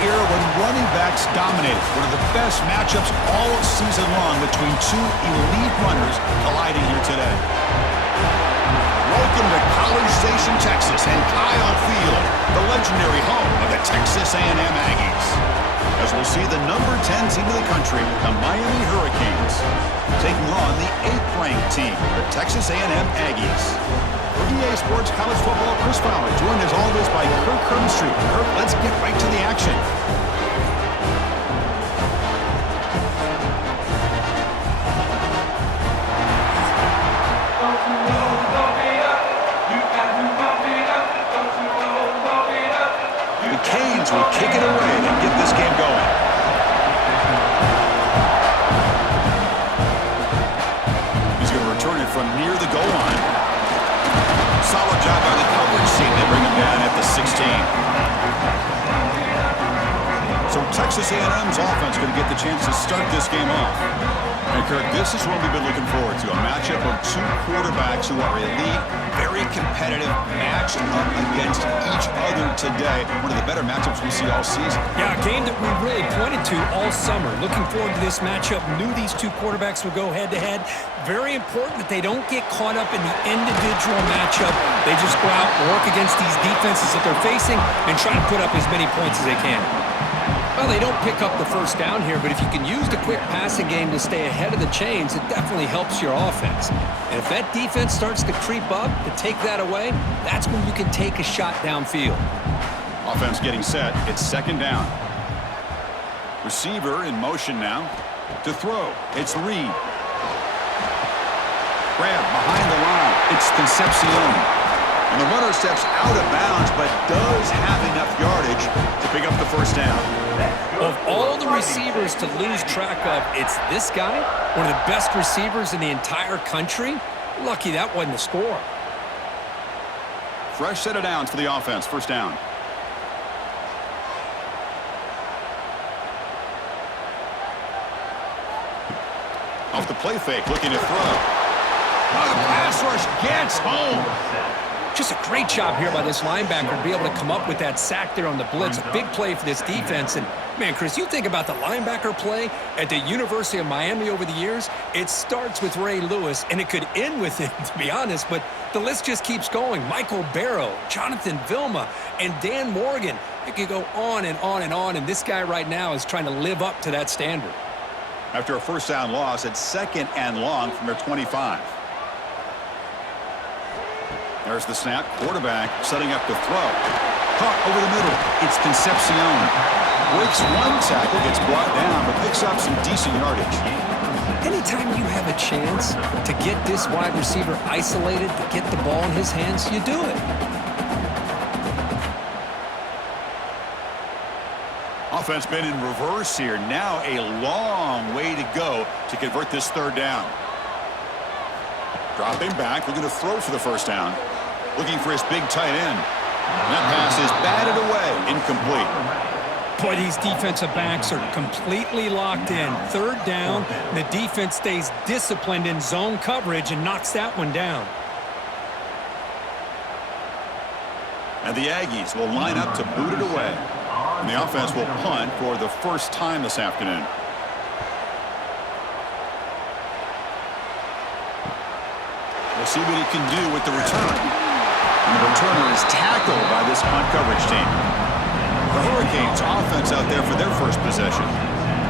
era when running backs dominated. One of the best matchups all season long between two elite runners colliding here today. Welcome to College Station, Texas, and Kyle Field, the legendary home of the Texas A&M Aggies. As we'll see the number 10 team in the country, the Miami Hurricanes, taking on the 8th-ranked team, the Texas A&M Aggies. For EA Sports College Football, Chris Fowler, joined as always by Kirk Hermstreet. Kirk, let's get right to the action. The Canes will kick it away and get this game going. He's going to return it from near the goal line. Solid job by the coverage team. They bring him down at the 16. So Texas A&M's offense going to get the chance to start this game off. And Kirk, this is what we've been looking forward to, a matchup of two quarterbacks who are elite, very competitive, matched up against each other today. One of the better matchups we see all season. Yeah, a game that we really pointed to all summer. Looking forward to this matchup. Knew these two quarterbacks would go head-to-head. Very important that they don't get caught up in the individual matchup. They just go out and work against these defenses that they're facing and try to put up as many points as they can. Well, they don't pick up the first down here, but if you can use the quick passing game to stay ahead of the chains, it definitely helps your offense. And if that defense starts to creep up, to take that away, that's when you can take a shot downfield. Offense getting set. It's second down. Receiver in motion now to throw. It's Reed. Grab behind the line. It's Concepcion. And the runner steps out of bounds, but does have enough yardage to pick up the first down. Of all the receivers to lose track of, it's this guy, one of the best receivers in the entire country. Lucky that wasn't a score. Fresh set of downs for the offense. First down. Off the play fake, looking to throw. Oh, the pass rush gets home. Just a great job here by this linebacker to be able to come up with that sack there on the blitz. A big play for this defense. And, man, Chris, you think about the linebacker play at the University of Miami over the years, it starts with Ray Lewis, and it could end with him, to be honest, but the list just keeps going. Michael Barrow, Jonathan Vilma, and Dan Morgan. It could go on and on and on, and this guy right now is trying to live up to that standard. After a first down loss, it's second and long from their 25. There's the snap. Quarterback setting up to throw. Caught over the middle. It's Concepcion. Breaks one tackle, gets brought down, but picks up some decent yardage. Anytime you have a chance to get this wide receiver isolated, to get the ball in his hands, you do it. Offense been in reverse here. Now a long way to go to convert this third down. Dropping back, looking to throw for the first down. Looking for his big tight end. And that pass is batted away, incomplete. Boy, these defensive backs are completely locked in. Third down, the defense stays disciplined in zone coverage and knocks that one down. And the Aggies will line up to boot it away. And the offense will punt for the first time this afternoon. We'll see what he can do with the return. And the returner is tackled by this punt coverage team. The Hurricanes offense out there for their first possession.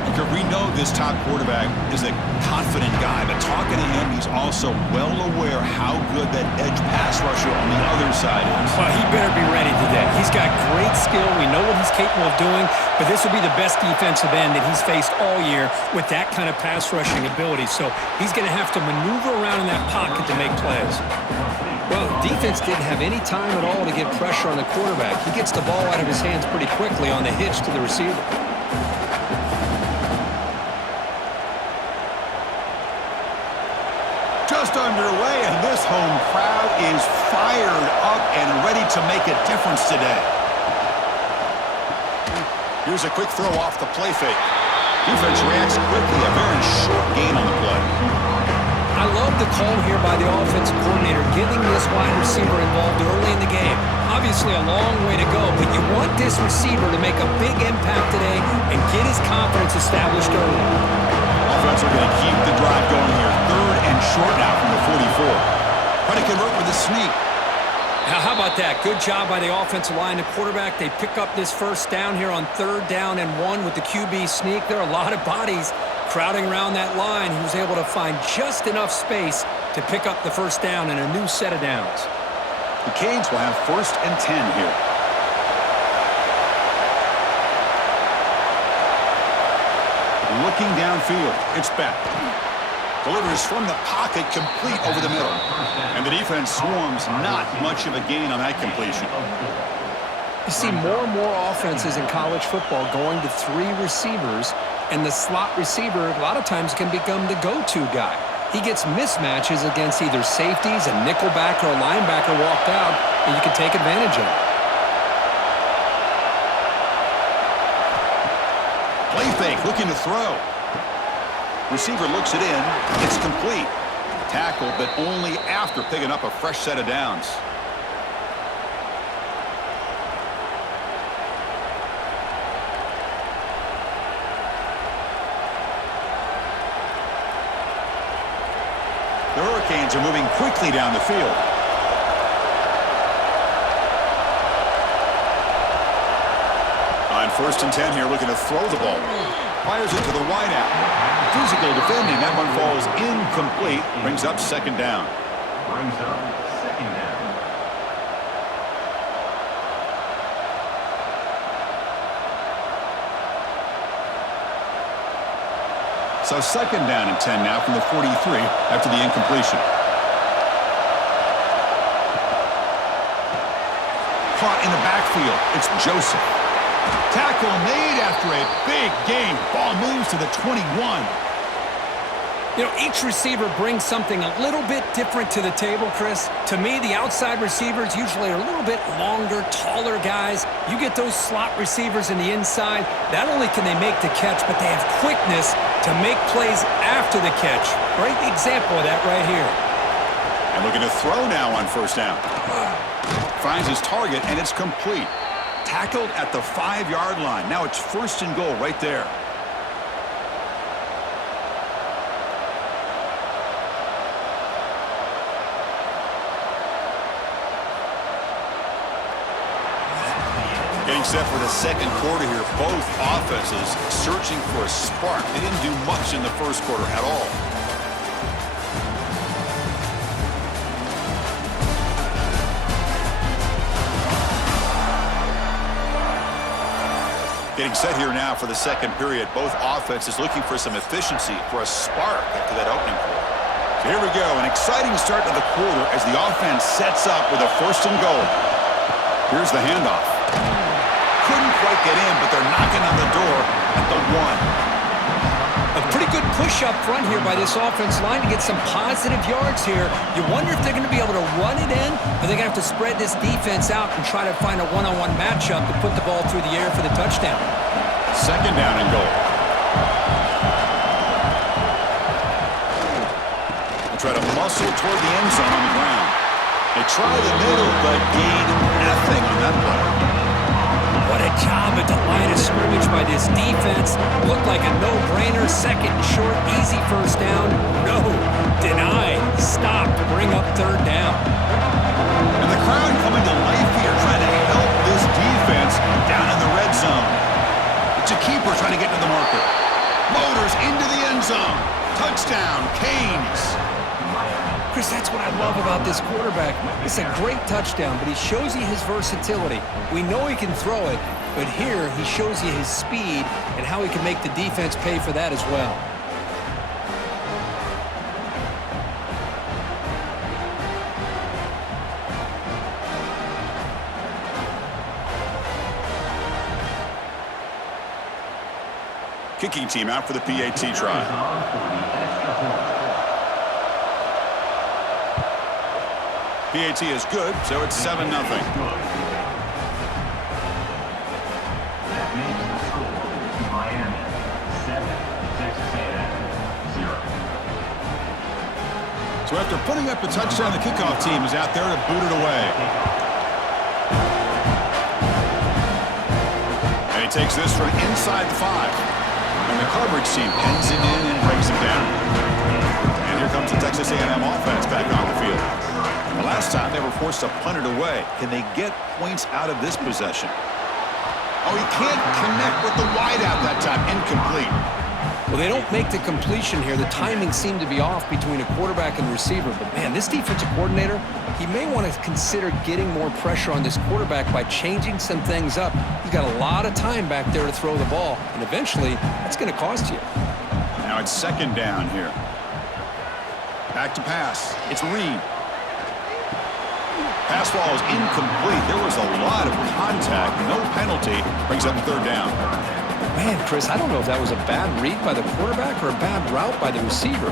Because we know this top quarterback is a confident guy, but talking to him, he's also well aware how good that edge pass rusher on the other side is. Well, he better be ready today. He's got great skill. We know what he's capable of doing, but this will be the best defensive end that he's faced all year with that kind of pass rushing ability. So he's going to have to maneuver around in that pocket to make plays. Well, the defense didn't have any time at all to get pressure on the quarterback. He gets the ball out of his hands pretty quickly on the hitch to the receiver. Just underway, and this home crowd is fired up and ready to make a difference today. Here's a quick throw off the play fake. Defense reacts quickly, a very short gain on the play. I love the call here by the offensive coordinator, getting this wide receiver involved early in the game. Obviously a long way to go, but you want this receiver to make a big impact today and get his confidence established early. Offense are going to keep the drive going here. 3rd and short now from the 44. Try to convert with a sneak. Now, how about that? Good job by the offensive line and quarterback. They pick up this first down here on 3rd down and 1 with the QB sneak. There are a lot of bodies crowding around that line. He was able to find just enough space to pick up the first down and a new set of downs. The Canes will have 1st and 10 here. Looking downfield. It's back. Delivers from the pocket, complete over the middle. And the defense swarms, not much of a gain on that completion. You see more and more offenses in college football going to 3 receivers, and the slot receiver a lot of times can become the go-to guy. He gets mismatches against either safeties, a nickelback, or a linebacker walked out, and you can take advantage of it. Play fake, looking to throw. Receiver looks it in. It's complete. Tackled, but only after picking up a fresh set of downs. The Hurricanes are moving quickly down the field. On 1st and 10 here, looking to throw the ball. Fires it to the wideout. Physical defending. That one falls incomplete. Brings up 2nd down. So 2nd down and 10 now from the 43 after the incompletion. Caught in the backfield. It's Joseph. Tackle made after a big gain. Ball moves to the 21. You know, each receiver brings something a little bit different to the table, Chris. To me, the outside receivers usually are a little bit longer, taller guys. You get those slot receivers in the inside, not only can they make the catch, but they have quickness to make plays after the catch. Great example of that right here. And looking to throw now on 1st down. Finds his target, and it's complete. Tackled at the 5-yard line. Now it's 1st and goal right there. Getting set for the 2nd quarter here. Both offenses searching for a spark. They didn't do much in the 1st quarter at all. Getting set here now for the 2nd period. Both offenses looking for some efficiency, for a spark after that opening quarter. So here we go. An exciting start to the quarter as the offense sets up with a 1st and goal. Here's the handoff. Couldn't quite get in, but they're knocking on the door at the 1. A pretty good push up front here by this offense line to get some positive yards here. You wonder if they're going to be able to run it in, or they're going to have to spread this defense out and try to find a one-on-one matchup to put the ball through the air for the touchdown. 2nd down and goal. They'll try to muscle toward the end zone on the ground. They try the middle, but gain nothing on that play. What a job at the line of scrimmage by this defense. Looked like a no-brainer. 2nd and short, easy 1st down. No, denied, stopped, bring up 3rd down. And the crowd coming to life here, trying to help this defense down in the red zone. It's a keeper trying to get to the marker. Motors into the end zone. Touchdown, Canes. Chris, that's what I love about this quarterback. It's a great touchdown, but he shows you his versatility. We know he can throw it, but here he shows you his speed and how he can make the defense pay for that as well. Kicking team out for the PAT try. PAT is good, so it's 7-0. That makes the score Miami 7, Texas A&M 0. So after putting up a touchdown, the kickoff team is out there to boot it away. And he takes this from inside the 5. And the coverage team pins him in and brings him down. And here comes the Texas A&M offense back on the field. The last time they were forced to punt it away. Can they get points out of this possession? Oh, he can't connect with the wideout that time. Incomplete. Well, they don't make the completion here. The timing seemed to be off between a quarterback and the receiver. But, man, this defensive coordinator, he may want to consider getting more pressure on this quarterback by changing some things up. He's got a lot of time back there to throw the ball, and eventually that's going to cost you. Now it's second down here. Back to pass. It's Reed. Pass ball is incomplete. There was a lot of contact. No penalty. Brings up third down. Man, Chris, I don't know if that was a bad read by the quarterback or a bad route by the receiver.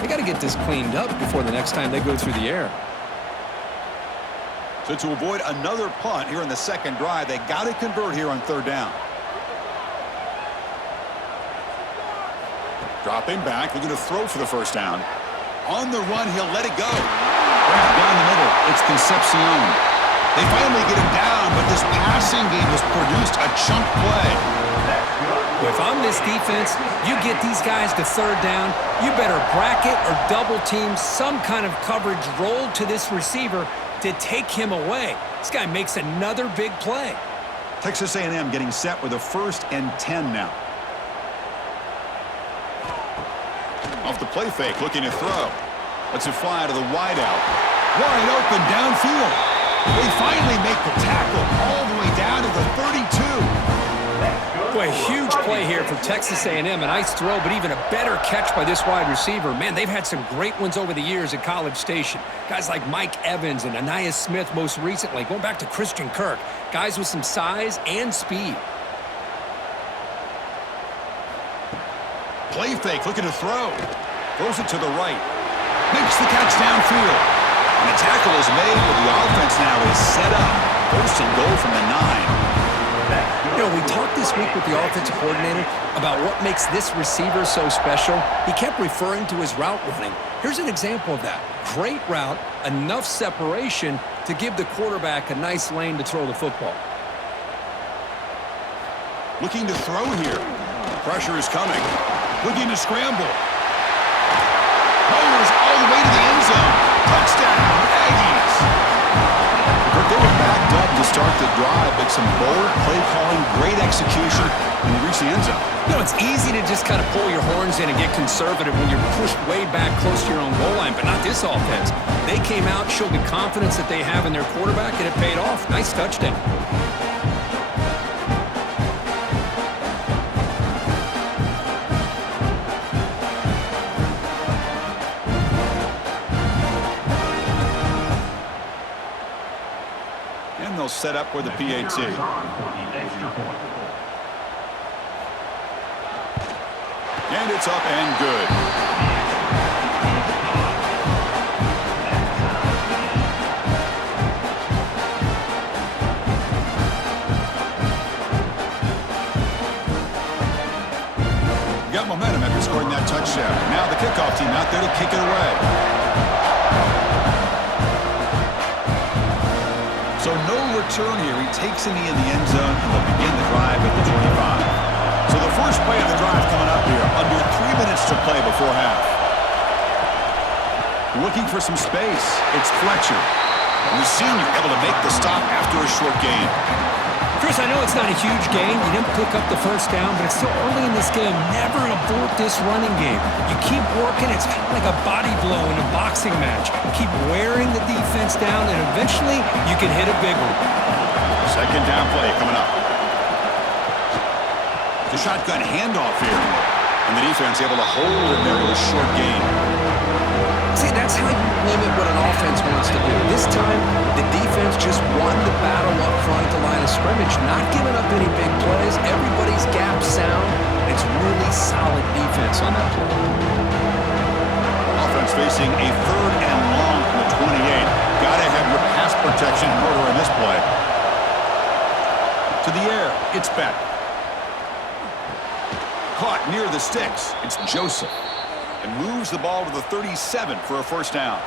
They got to get this cleaned up before the next time they go through the air. So to avoid another punt here in the second drive, they got to convert here on third down. Dropping back, they're going to throw for the first down. On the run, he'll let it go. Right down the middle, it's Concepcion. They finally get him down, but this passing game has produced a chunk play. If I'm this defense, you get these guys to third down, you better bracket or double team some kind of coverage roll to this receiver to take him away. This guy makes another big play. Texas A&M getting set with a 1st and 10 now. Off the play fake, looking to throw. Lets it fly to the wideout. Wide open downfield. They finally make the tackle all the way down to the 32. Boy, huge play here for Texas A&M. A nice throw, but even a better catch by this wide receiver. Man, they've had some great ones over the years at College Station. Guys like Mike Evans and Anais Smith most recently, going back to Christian Kirk. Guys with some size and speed. Play fake, looking to throw. Throws it to the right. Makes the catch downfield. And the tackle is made, but the offense now is set up. 1st and goal from the 9. You know, we talked this week with the offensive coordinator about what makes this receiver so special. He kept referring to his route running. Here's an example of that. Great route, enough separation to give the quarterback a nice lane to throw the football. Looking to throw here. Pressure is coming. Looking to scramble. Rolls all the way to the end zone. Touchdown, Aggies. They were backed up to start the drive, but some bold play calling, great execution, and they reach the end zone. You know, it's easy to just kind of pull your horns in and get conservative when you're pushed way back close to your own goal line, but not this offense. They came out, showed the confidence that they have in their quarterback, and it paid off. Nice touchdown. They'll set up with the PAT. And it's up and good. Got momentum after scoring that touchdown. Now the kickoff team out there to kick it away. So no return here. He takes in the end zone, and they'll begin the drive at the 25. So the first play of the drive coming up here. Under 3 minutes to play before half. Looking for some space. It's Fletcher. And the senior able to make the stop after a short gain. Chris, I know it's not a huge gain. You didn't pick up the first down, but it's still early in this game. Never abort this running game. You keep working. It's kind of like a body blow in a boxing match. Keep wearing the defense down, and eventually you can hit a big one. Second down play coming up. The shotgun handoff here. And the defense able to hold and there was short gain. See, that's how you limit what an offense wants to do. This time, the defense just won the battle up front at the line of scrimmage, not giving up any big plays. Everybody's gap sound. It's really solid defense on that play. Offense facing a 3rd and long from the 28. Gotta have your pass protection in order in this play. To the air, it's Beck. Caught near the sticks. It's Joseph. and moves the ball to the 37 for a first down.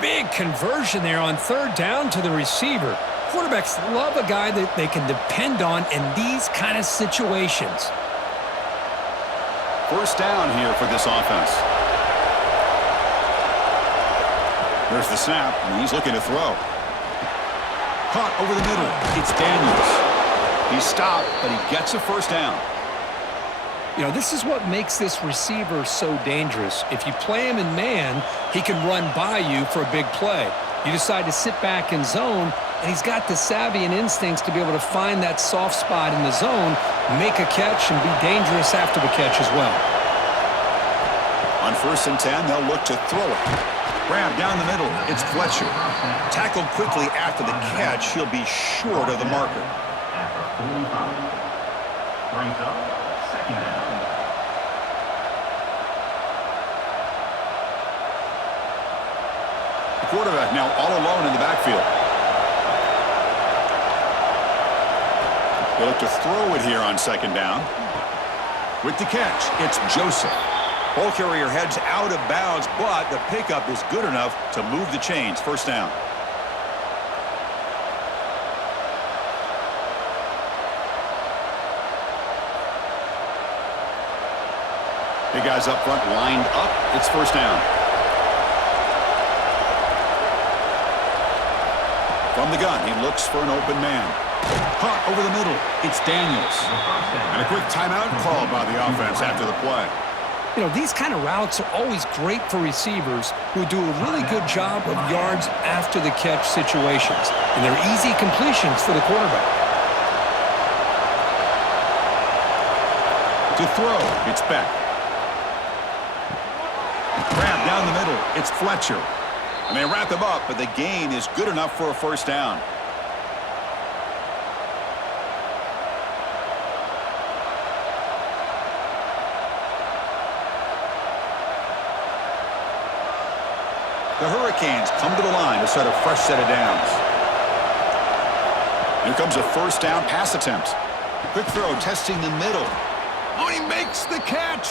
Big conversion there on third down to the receiver. Quarterbacks love a guy that they can depend on in these kind of situations. First down here for this offense. There's the snap, and he's looking to throw. Caught over the middle. It's Daniels. He's stopped, but he gets a first down. You know, this is what makes this receiver so dangerous. If you play him in man, he can run by you for a big play. You decide to sit back in zone, and he's got the savvy and instincts to be able to find that soft spot in the zone, make a catch, and be dangerous after the catch as well. On 1st and 10, they'll look to throw it. Grab down the middle. It's Fletcher. Tackled quickly after the catch. He'll be short of the marker. Brings up second down. The quarterback now all alone in the backfield. They look to throw it here on 2nd down. With the catch, it's Joseph. Ball carrier heads out of bounds, but the pickup is good enough to move the chains. First down. Big guys up front lined up. It's first down. From the gun, he looks for an open man. Caught over the middle. It's Daniels. And a quick timeout called by the offense after the play. You know, these kind of routes are always great for receivers who do a really good job of yards after the catch situations. And they're easy completions for the quarterback. To throw, it's Beck. Grab down the middle, it's Fletcher. And they wrap him up, but the gain is good enough for a first down. The Hurricanes come to the line to set a fresh set of downs. Here comes a first down pass attempt. Quick throw testing the middle. Oh, he makes the catch.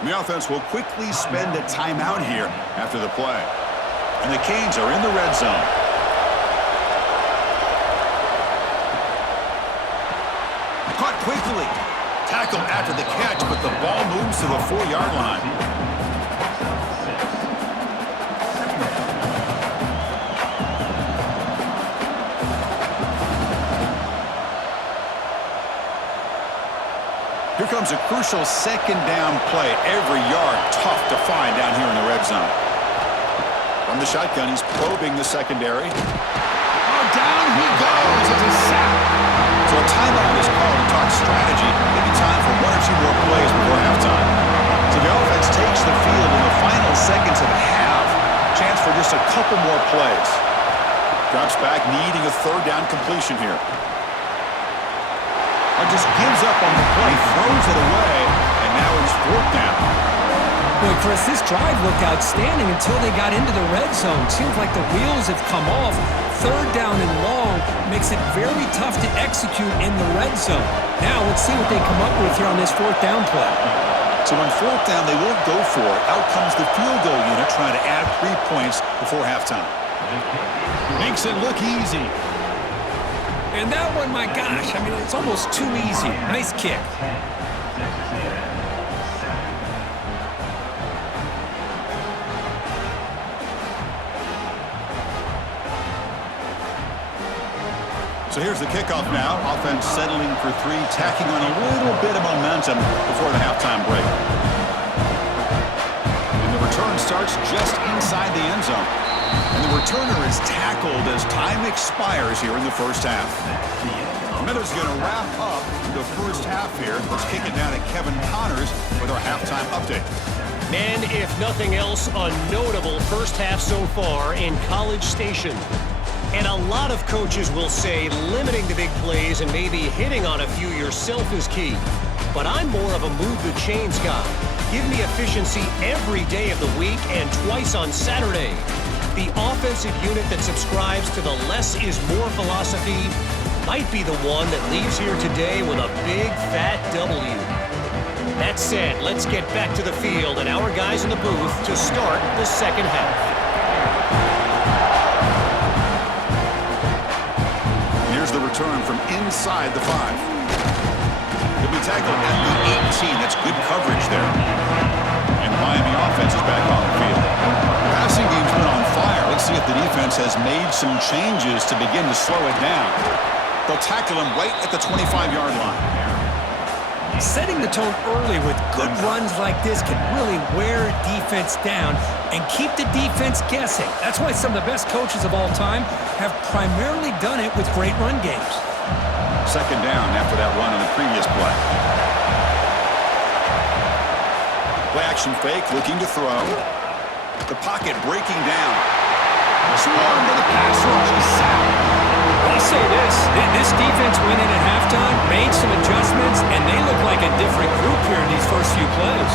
And the offense will quickly spend a timeout here after the play. And the Canes are in the red zone. Caught quickly. Tackled after the catch, but the ball moves to the 4-yard line. Here comes a crucial 2nd down play. Every yard tough to find down here in the red zone. From the shotgun, he's probing the secondary. Oh, down he goes. It's a sack. So a timeout is called to talk strategy. Maybe time for 1 or 2 more plays before halftime. So the offense takes the field in the final seconds of the half. Chance for just a couple more plays. Drops back, needing a 3rd down completion here. Just gives up on the play, throws it away, and now it's 4th down. Boy, Chris, this drive looked outstanding until they got into the red zone. Seems like the wheels have come off. 3rd down and long makes it very tough to execute in the red zone. Now let's see what they come up with here on this 4th down play. So on 4th down, they won't go for it. Out comes the field goal unit trying to add 3 points before halftime. Makes it look easy. And that one, my gosh, I mean, it's almost too easy. Nice kick. So here's the kickoff now. Offense settling for 3, tacking on a little bit of momentum before the halftime break. And the return starts just inside the end zone. And the returner is tackled as time expires here in the first half. The Minutes going to wrap up the first half here. Let's kick it down to Kevin Connors with our halftime update. Man, if nothing else, a notable first half so far in College Station. And a lot of coaches will say limiting the big plays and maybe hitting on a few yourself is key. But I'm more of a move the chains guy. Give me efficiency every day of the week and twice on Saturday. The offensive unit that subscribes to the less is more philosophy might be the one that leaves here today with a big fat W. That said, let's get back to the field and our guys in the booth to start the second half. Here's the return from inside the 5. He'll be tackled at the 18. That's good coverage there. And the Miami offense is back on the field. The passing game's been on fire. Let's see if the defense has made some changes to begin to slow it down. They'll tackle him right at the 25-yard line. Setting the tone early with good runs like this can really wear a defense down and keep the defense guessing. That's why some of the best coaches of all time have primarily done it with great run games. Second down after that run on the previous play. Play action fake, looking to throw. The pocket breaking down. Swarmed to the pass rush. He's sacked. I'll say this defense went in at halftime, made some adjustments, and they look like a different group here in these first few plays.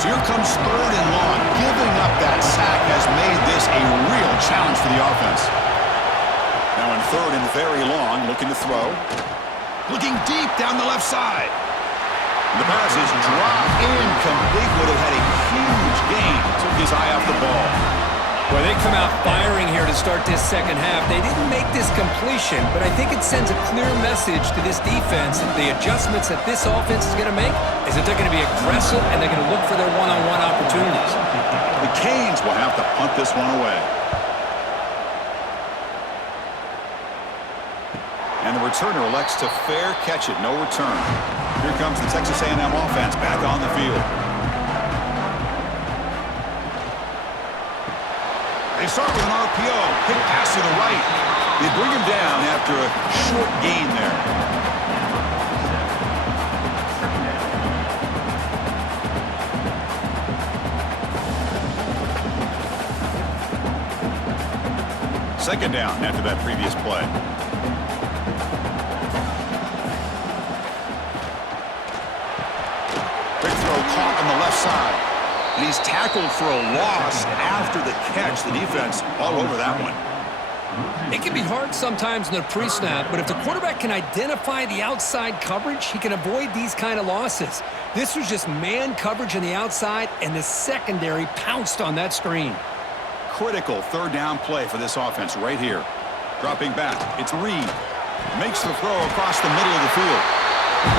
So here comes 3rd and long. Giving up that sack has made this a real challenge for the offense. Now in 3rd and very long, looking to throw. Looking deep down the left side. The pass is dropped incomplete. Would have had a huge gain. Took his eye off the ball. Well, they come out firing here to start this second half. They didn't make this completion, but I think it sends a clear message to this defense that the adjustments that this offense is going to make is that they're going to be aggressive and they're going to look for their one-on-one opportunities. The Canes will have to punt this one away. And the returner elects to fair catch it. No return. Here comes the Texas A&M offense back on the field. They start with an RPO. Quick pass to the right. They bring him down after a short gain there. Second down after that previous play. Quick throw caught on the left side. And he's tackled for a loss after the catch. The defense all over that one. It can be hard sometimes in the pre-snap, but if the quarterback can identify the outside coverage, he can avoid these kind of losses. This was just man coverage on the outside, and the secondary pounced on that screen. Critical 3rd down play for this offense right here. Dropping back. It's Reed. Makes the throw across the middle of the field.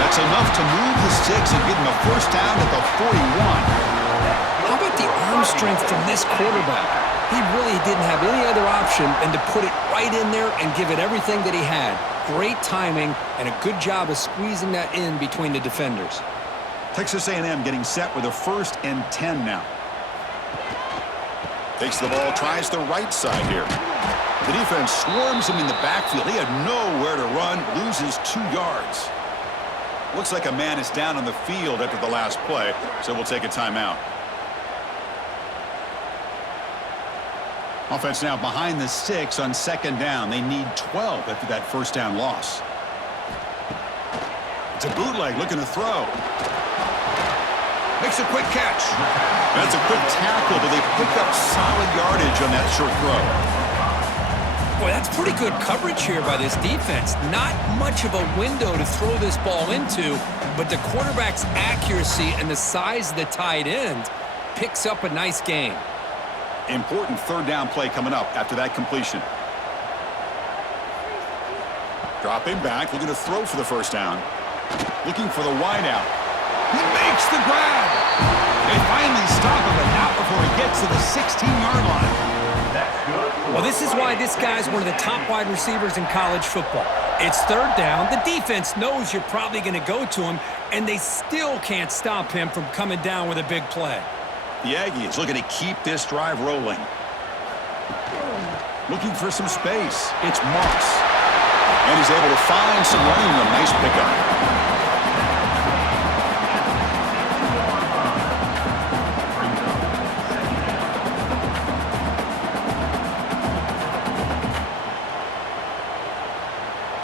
That's enough to move the sticks and get him a first down at the 41. How about the arm strength from this quarterback? He really didn't have any other option than to put it right in there and give it everything that he had. Great timing and a good job of squeezing that in between the defenders. Texas A&M getting set with a 1st and 10 now. Takes the ball, tries the right side here. The defense swarms him in the backfield. He had nowhere to run, loses 2 yards. Looks like a man is down on the field after the last play, so we'll take a timeout. Offense now behind the 6 on 2nd down. They need 12 after that first down loss. It's a bootleg looking to throw. Makes a quick catch. That's a quick tackle, but they pick up solid yardage on that short throw. Boy, that's pretty good coverage here by this defense. Not much of a window to throw this ball into, but the quarterback's accuracy and the size of the tight end picks up a nice gain. Important 3rd down play coming up after that completion. Dropping back, looking to throw for the first down. Looking for the wide out. He makes the grab. They finally stop him, but not before he gets to the 16-yard line. Well, this is why this guy's one of the top wide receivers in college football. It's 3rd down. The defense knows you're probably going to go to him, and they still can't stop him from coming down with a big play. The Aggies looking to keep this drive rolling. Looking for some space. It's Moss. And he's able to find some running room. Nice pickup.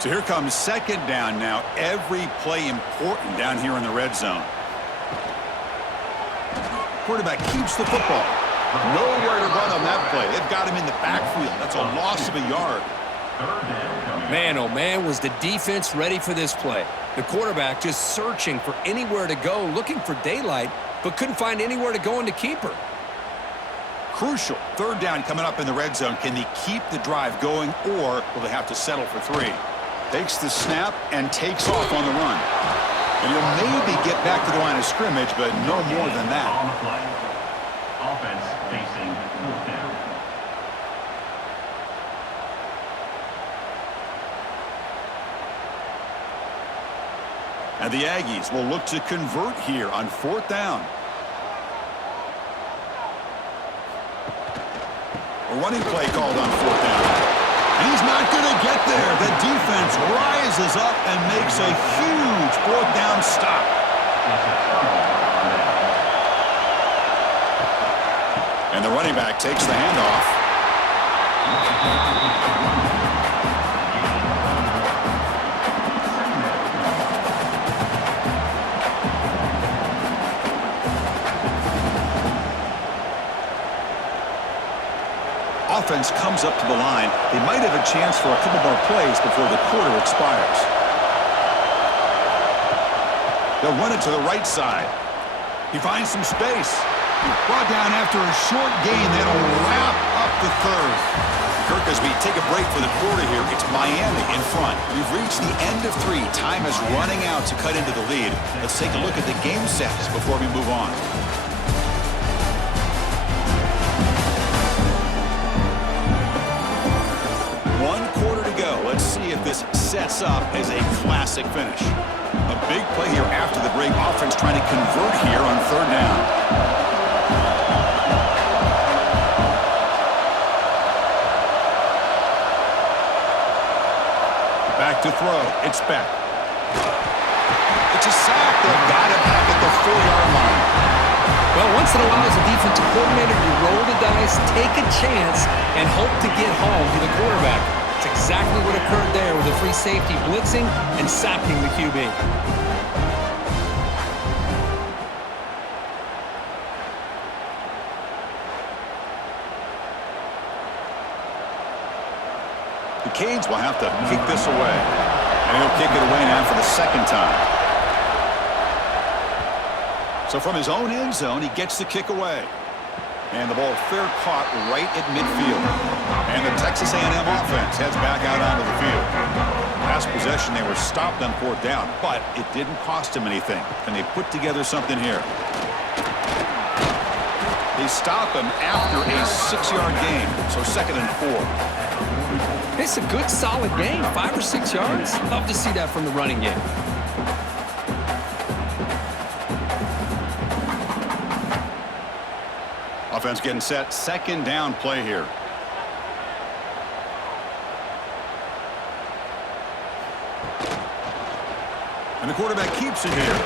So here comes 2nd down now. Every play important down here in the red zone. Quarterback keeps the football. Nowhere to run on that play. They've got him in the backfield. That's a loss of a yard. Man, oh man, was the defense ready for this play. The quarterback just searching for anywhere to go, looking for daylight, but couldn't find anywhere to go in the keeper. Crucial. Third down coming up in the red zone. Can they keep the drive going, or will they have to settle for 3? Takes the snap and takes off on the run. And he'll maybe get back to the line of scrimmage, but no more than that. On the play. Offense facing 4th down. And the Aggies will look to convert here on 4th down. A running play called on 4th down. And he's not going to get there. The defense rises up and makes a huge 4th down stop. And the running back takes the handoff. Offense comes up to the line. They might have a chance for a couple more plays before the quarter expires. They'll run it to the right side. He finds some space. Brought down after a short gain. That'll wrap up the 3rd. Kirk, as we take a break for the quarter here, it's Miami in front. We've reached the end of 3. Time is running out to cut into the lead. Let's take a look at the game sets before we move on. Let's see if this sets up as a classic finish. A big play here after the break. Offense trying to convert here on 3rd down. Back to throw. It's Beck. It's a sack. They've got it back at the 4-yard line. Well, once in a while as a defensive coordinator, you roll the dice, take a chance, and hope to get home to the quarterback. That's exactly what occurred there with the free safety blitzing and sacking the QB. The Canes will have to kick this away. And he'll kick it away now for the 2nd time. So from his own end zone, he gets the kick away. And the ball fair caught right at midfield. And the Texas A&M offense heads back out onto the field. Last possession, they were stopped on 4th down, but it didn't cost them anything. Can they put together something here? They stop him after a 6-yard gain, so 2nd and 4. It's a good, solid gain, 5 or 6 yards. Love to see that from the running game. Offense getting set. 2nd down play here. And the quarterback keeps it here.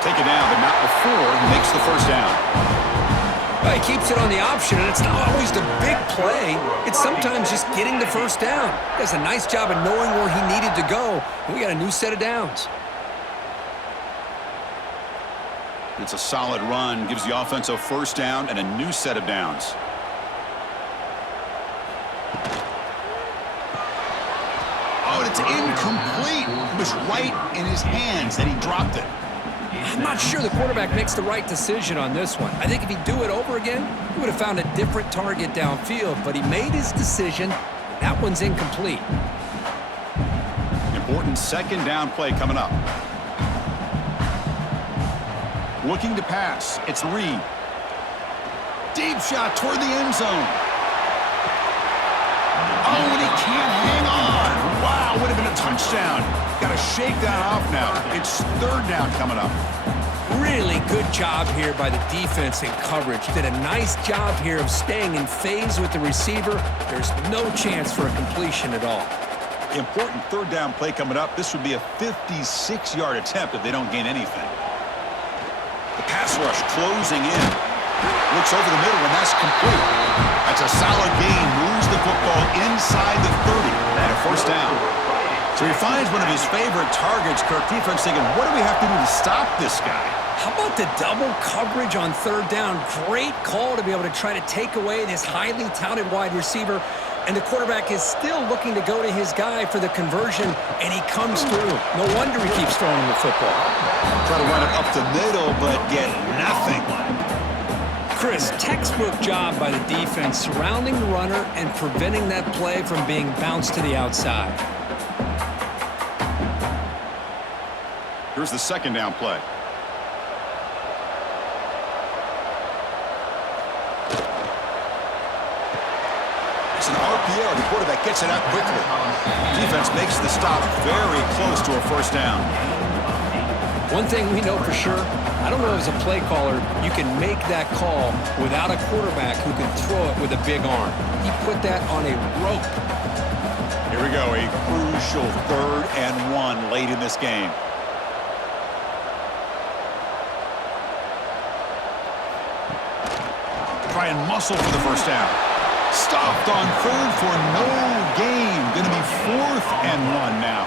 Take it down, but not before he makes the 1st down. Well, he keeps it on the option, and it's not always the big play. It's sometimes just getting the 1st down. He does a nice job of knowing where he needed to go. And we got a new set of downs. It's a solid run, gives the offense a 1st down and a new set of downs. Oh, it's incomplete. It was right in his hands and he dropped it. I'm not sure the quarterback makes the right decision on this one. I think if he'd do it over again, he would have found a different target downfield, but he made his decision. That one's incomplete. Important 2nd down play coming up. Looking to pass. It's Reed. Deep shot toward the end zone. Oh, and he can't hang on. Wow, would have been a touchdown. Got to shake that off now. It's 3rd down coming up. Really good job here by the defense in coverage. Did a nice job here of staying in phase with the receiver. There's no chance for a completion at all. Important 3rd down play coming up. This would be a 56-yard attempt if they don't gain anything. The pass rush closing in. Looks over the middle, and that's complete. That's a solid gain. Moves the football inside the 30 and a 1st down. So he finds one of his favorite targets. Kirk, defense thinking, what do we have to do to stop this guy? How about the double coverage on third down? Great call to be able to try to take away this highly touted wide receiver. And the quarterback is still looking to go to his guy for the conversion, and he comes through. No wonder he keeps throwing the football. Try to run it up the middle, but get nothing. Chris, textbook job by the defense surrounding the runner and preventing that play from being bounced to the outside. Here's the second down play. It's an RPO. The quarterback gets it out quickly. Defense makes the stop very close to a first down. One thing we know for sure, I don't know as a play caller, you can make that call without a quarterback who can throw it with a big arm. He put that on a rope. Here we go, a crucial 3rd and 1 late in this game. Try and muscle for the first down. Stopped on 3rd for no gain. Going to be 4th and 1 now.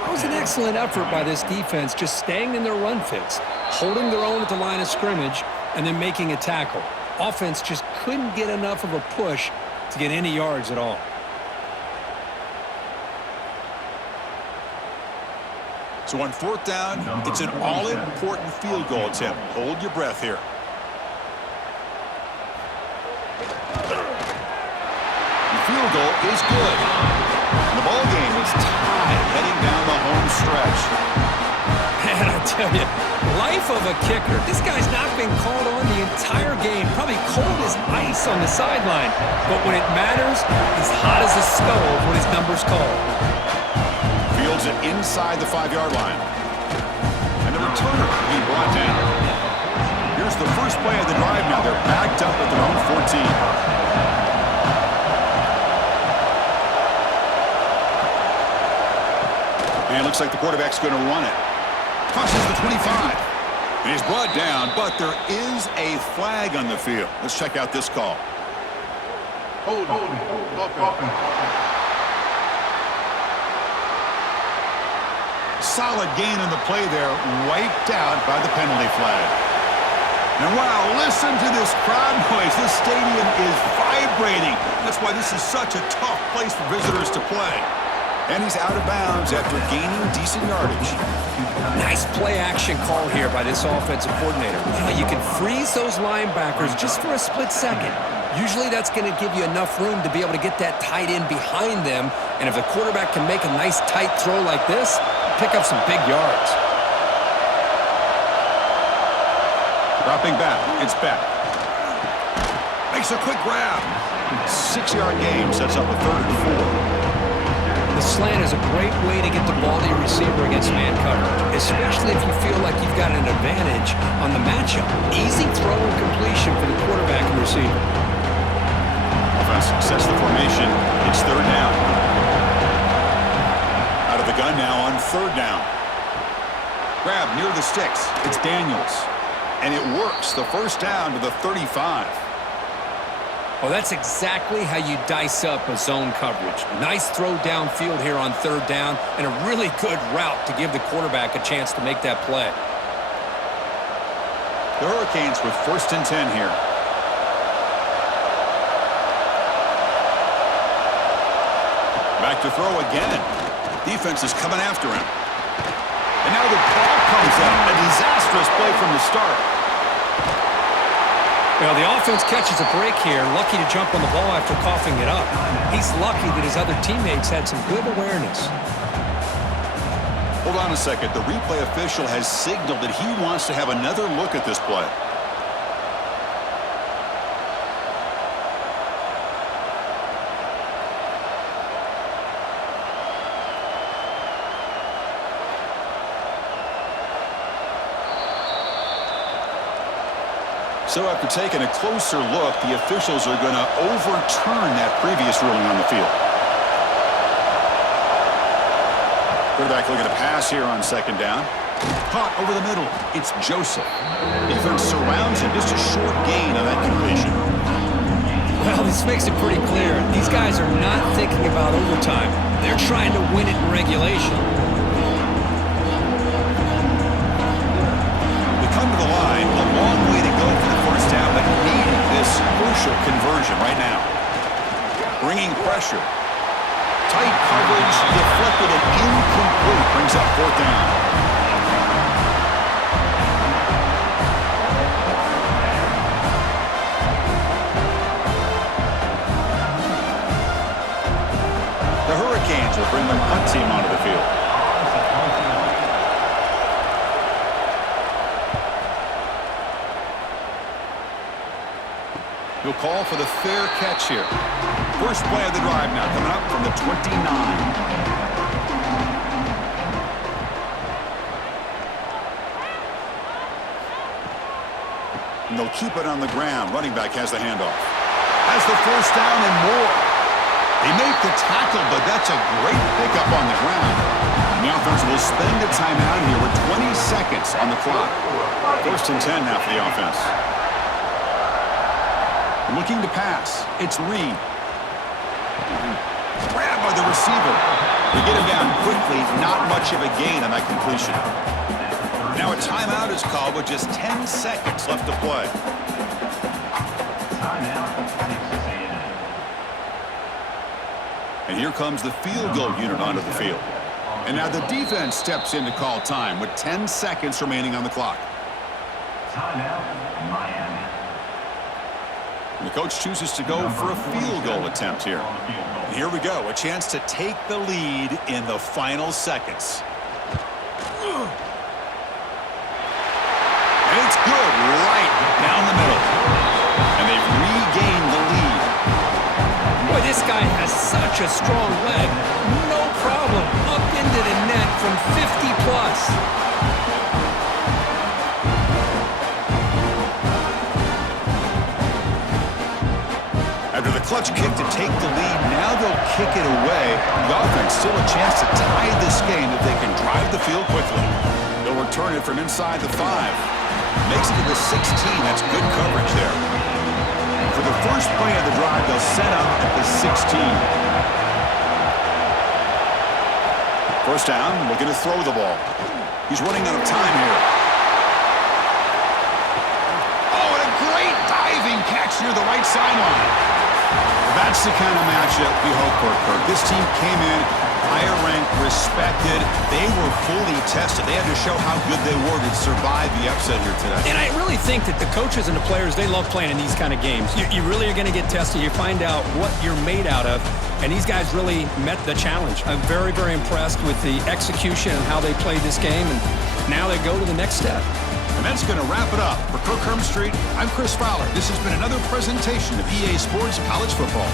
That was an excellent effort by this defense, just staying in their run fits, holding their own at the line of scrimmage, and then making a tackle. Offense just couldn't get enough of a push to get any yards at all. So on 4th down, it's an all-important field goal attempt. Hold your breath here. The field goal is good. And the ball game is tied heading down the home stretch. Man, I tell you, life of a kicker. This guy's not been called on the entire game. Probably cold as ice on the sideline. But when it matters, he's hot as a stove when his number's called. Fields it inside the 5-yard line. And the returner being brought down. Here's the first play of the drive now. They're backed up at their own 14. And looks like the quarterback's going to run it. Crosses the 25. And he's brought down, but there is a flag on the field. Let's check out this call. Hold. Solid gain on the play there, wiped out by the penalty flag. And wow, listen to this crowd noise. This stadium is vibrating. That's why this is such a tough place for visitors to play. And he's out of bounds after gaining decent yardage. Nice play action call here by this offensive coordinator. You can freeze those linebackers just for a split second. Usually that's going to give you enough room to be able to get that tight end behind them. And if the quarterback can make a nice tight throw like this, pick up some big yards. Dropping back. It's back. Makes a quick grab. 6-yard gain sets up a 3rd and 4. The slant is a great way to get the ball to your receiver against man coverage, especially if you feel like you've got an advantage on the matchup. Easy throw and completion for the quarterback and receiver. Offense sets the formation. It's 3rd down. Out of the gun now on 3rd down. Grab near the sticks. It's Daniels. And it works. The first down to the 35. Well, that's exactly how you dice up a zone coverage. Nice throw downfield here on 3rd down, and a really good route to give the quarterback a chance to make that play. The Hurricanes with 1st and 10 here. Back to throw again. Defense is coming after him. And now the ball comes out. A disastrous play from the start. Well, the offense catches a break here, lucky to jump on the ball after coughing it up. He's lucky that his other teammates had some good awareness. Hold on a second. The replay official has signaled that he wants to have another look at this play. So after taking a closer look, the officials are going to overturn that previous ruling on the field. Quarterback looking to pass here on 2nd down. Caught over the middle. It's Joseph. Defense surrounds him. Just a short gain on that completion. Well, this makes it pretty clear. These guys are not thinking about overtime. They're trying to win it in regulation. We come to the line, a long way to go for the first down, but needing this crucial conversion right now. Bringing pressure. Tight coverage, deflected and incomplete. Brings up fourth down. The Hurricanes will bring their punt team onto the field. He'll call for the fair catch here. First play of the drive now coming up from the 29. And they'll keep it on the ground. Running back has the handoff. Has the first down and more. They make the tackle, but that's a great pickup on the ground. And the offense will spend a timeout here with 20 seconds on the clock. First and 10 now for the offense. Looking to pass. It's Reed. Grabbed by the receiver. They get him down quickly. Not much of a gain on that completion. Now a timeout is called with just 10 seconds left to play. And here comes the field goal unit onto the field. And now the defense steps in to call time with 10 seconds remaining on the clock. Timeout, Miami. And the coach chooses to go for a field goal attempt here. And here we go, a chance to take the lead in the final seconds. And it's good, right down the middle. And they've regained the lead. Boy, this guy has such a strong leg. No problem. Up into the net from 50 plus. After the clutch kick to take the lead, now they'll kick it away. The offense still a chance to tie this game if they can drive the field quickly. They'll return it from inside the 5. Makes it to the 16. That's good coverage there. For the first play of the drive, they'll set up at the 16. First down, looking to throw the ball. He's running out of time here. Oh, and a great diving catch near the right sideline. That's the kind of matchup we hope for, Kirk. This team came in higher ranked, respected. They were fully tested. They had to show how good they were to survive the upset here today. And I really think that the coaches and the players, they love playing in these kind of games. You really are going to get tested. You find out what you're made out of. And these guys really met the challenge. I'm very, very impressed with the execution and how they played this game. And now they go to the next step. And that's going to wrap it up. For Kirk Street, I'm Chris Fowler. This has been another presentation of EA Sports College Football.